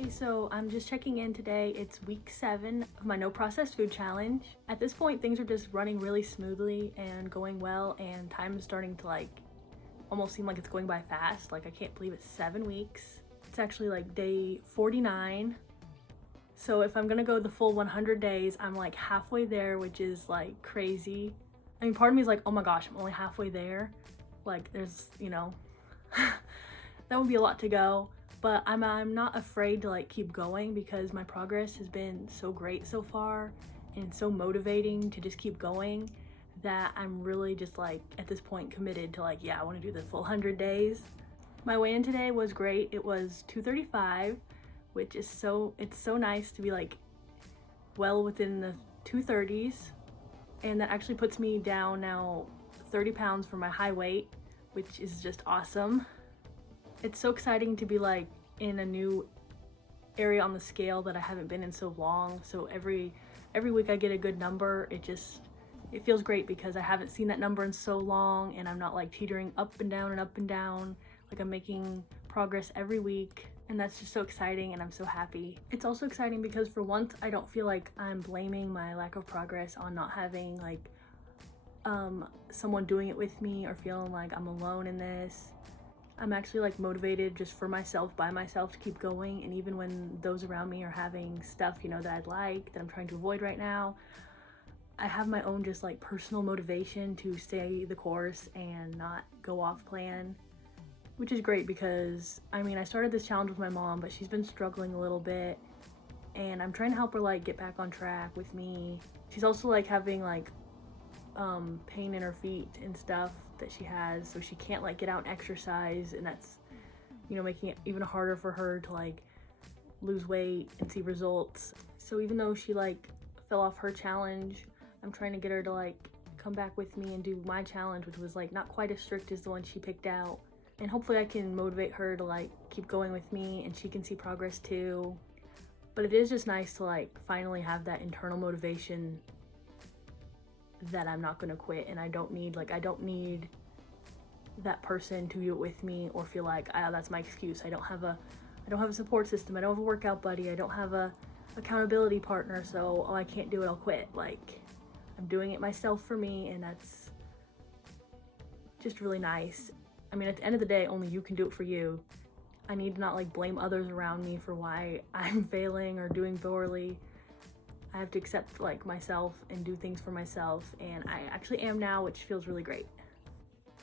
Hey, so I'm just checking in today. It's week 7 of my no processed food challenge. At this point, things are just running really smoothly and going well, and time is starting to almost seem like it's going by fast. Like, I can't believe it's 7 weeks. It's actually like day 49. So if I'm gonna go the full 100 days, I'm like halfway there, which is like crazy. I mean, part of me is like, oh my gosh, I'm only halfway there. Like, there's, that would be a lot to go. But I'm not afraid to keep going because my progress has been so great so far and so motivating to just keep going that I'm really just at this point committed to yeah, I want to do the full 100 days. My weigh-in today was great. It was 235, which is it's so nice to be well within the 230s, and that actually puts me down now 30 pounds from my high weight, which is just awesome. It's so exciting to be in a new area on the scale that I haven't been in so long. So every week I get a good number. It feels great because I haven't seen that number in so long, and I'm not teetering up and down and up and down. I'm making progress every week, and that's just so exciting, and I'm so happy. It's also exciting because for once I don't feel like I'm blaming my lack of progress on not having someone doing it with me or feeling like I'm alone in this. I'm actually motivated just for myself, by myself, to keep going. And even when those around me are having stuff, that I'd that I'm trying to avoid right now, I have my own just personal motivation to stay the course and not go off plan, which is great because I started this challenge with my mom, but she's been struggling a little bit, and I'm trying to help her get back on track with me. She's also having pain in her feet and stuff that she has, so she can't get out and exercise, and that's making it even harder for her to lose weight and see results. So even though she fell off her challenge, I'm trying to get her to come back with me and do my challenge, which was not quite as strict as the one she picked out, and hopefully I can motivate her to keep going with me and she can see progress too. But it is just nice to finally have that internal motivation that I'm not gonna quit, and I don't need that person to do it with me or feel that's my excuse. I don't have a support system. I don't have a workout buddy. I don't have a accountability partner. So I can't do it, I'll quit. I'm doing it myself for me, and that's just really nice. At the end of the day, only you can do it for you. I need to not blame others around me for why I'm failing or doing poorly. I have to accept myself and do things for myself, and I actually am now, which feels really great.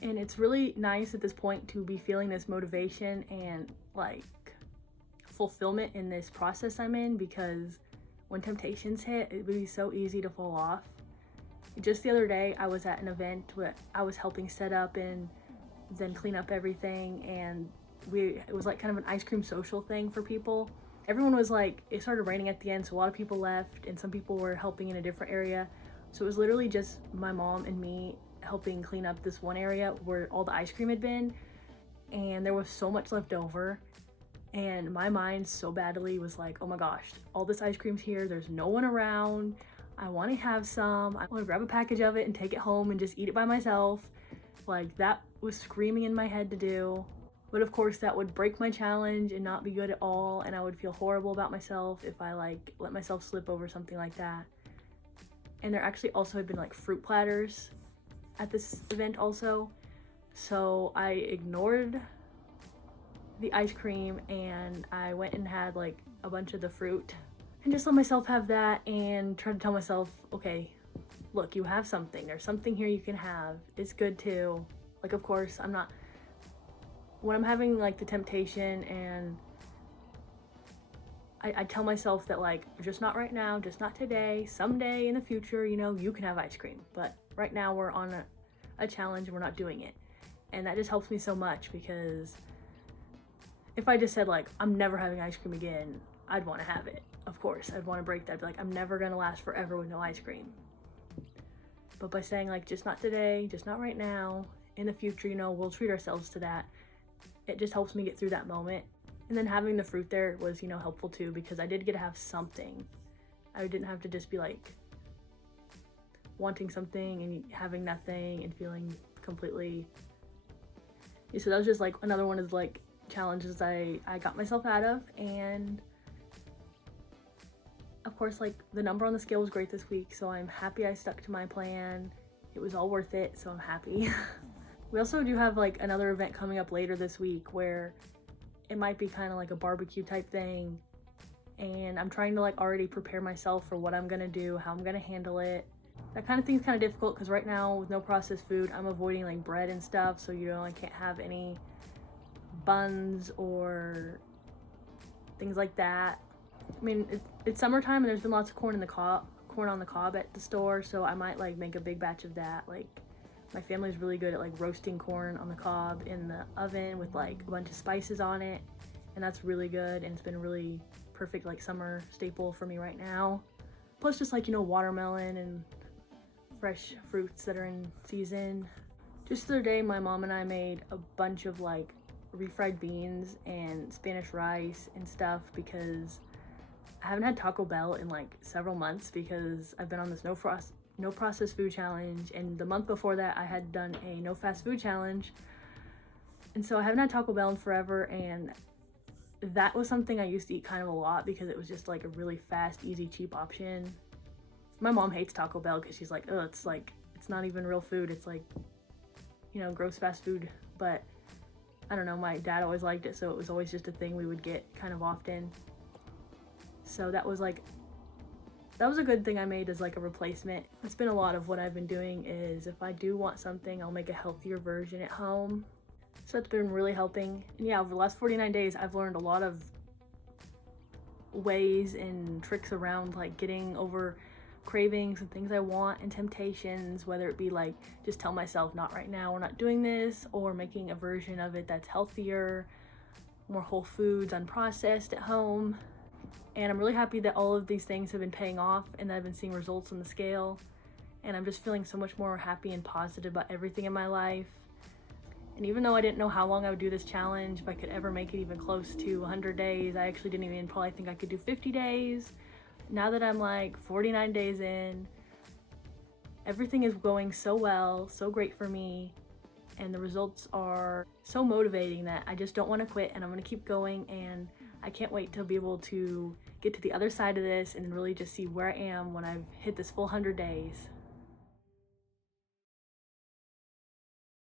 And it's really nice at this point to be feeling this motivation and fulfillment in this process I'm in, because when temptations hit, it would be so easy to fall off. Just the other day, I was at an event where I was helping set up and then clean up everything, and it was kind of an ice cream social thing for people. Everyone was it started raining at the end, so a lot of people left, and some people were helping in a different area. So it was literally just my mom and me helping clean up this one area where all the ice cream had been, and there was so much left over, and my mind so badly was oh my gosh, all this ice cream's here, there's no one around, I want to have some, I want to grab a package of it and take it home and just eat it by myself. That was screaming in my head to do. But of course that would break my challenge and not be good at all, and I would feel horrible about myself if I let myself slip over something like that. And there actually also had been fruit platters at this event also, so I ignored the ice cream and I went and had a bunch of the fruit and just let myself have that and try to tell myself, okay, look, you have something, there's something here you can have, it's good too. Of course I'm not, when I'm having the temptation, and I tell myself that just not right now, just not today, someday in the future, you can have ice cream, but right now we're on a challenge and we're not doing it. And that just helps me so much, because if I just said I'm never having ice cream again, I'd want to have it. Of course, I'd want to break that. I'd be I'm never gonna last forever with no ice cream. But by saying just not today, just not right now, in the future, we'll treat ourselves to that. It just helps me get through that moment. And then having the fruit there was, helpful too, because I did get to have something. I didn't have to just be wanting something and having nothing and feeling completely. So that was just another one of challenges I got myself out of, and Of course, like, the number on the scale was great this week, so I'm happy I stuck to my plan. It was all worth it, so I'm happy. We also do have like another event coming up later this week where it might be kind of like a barbecue type thing, and I'm trying to like already prepare myself for what I'm gonna do, how I'm gonna handle it. That kind of thing's kind of difficult because right now with no processed food, I'm avoiding like bread and stuff, so I can't have any buns or things like that. I mean, it's summertime and there's been lots of corn on the cob at the store, so I might like make a big batch of that. Like, my family's really good at like roasting corn on the cob in the oven with like a bunch of spices on it, and that's really good, and it's been really perfect like summer staple for me right now. Plus just like, watermelon and fresh fruits that are in season. Just the other day, my mom and I made a bunch of like refried beans and Spanish rice and stuff because I haven't had Taco Bell in like several months because I've been on this no processed food challenge, and the month before that I had done a no fast food challenge, and so I haven't had Taco Bell in forever, and that was something I used to eat kind of a lot because it was just like a really fast, easy, cheap option. My mom hates Taco Bell because she's like, oh, it's not even real food, it's like, gross fast food. But I don't know, my dad always liked it, so it was always just a thing we would get kind of often. So that was a good thing I made as like a replacement. It's been a lot of what I've been doing is if I do want something, I'll make a healthier version at home. So it's been really helping. And yeah, over the last 49 days, I've learned a lot of ways and tricks around like getting over cravings and things I want and temptations, whether it be like just tell myself not right now, we're not doing this, or making a version of it that's healthier, more whole foods, unprocessed at home. And I'm really happy that all of these things have been paying off and that I've been seeing results on the scale, and I'm just feeling so much more happy and positive about everything in my life. And even though I didn't know how long I would do this challenge, if I could ever make it even close to 100 days, I actually didn't even probably think I could do 50 days. Now that I'm like 49 days in, everything is going so well, so great for me, and the results are so motivating that I just don't want to quit, and I'm going to keep going, and I can't wait to be able to get to the other side of this and really just see where I am when I've hit this full 100 days.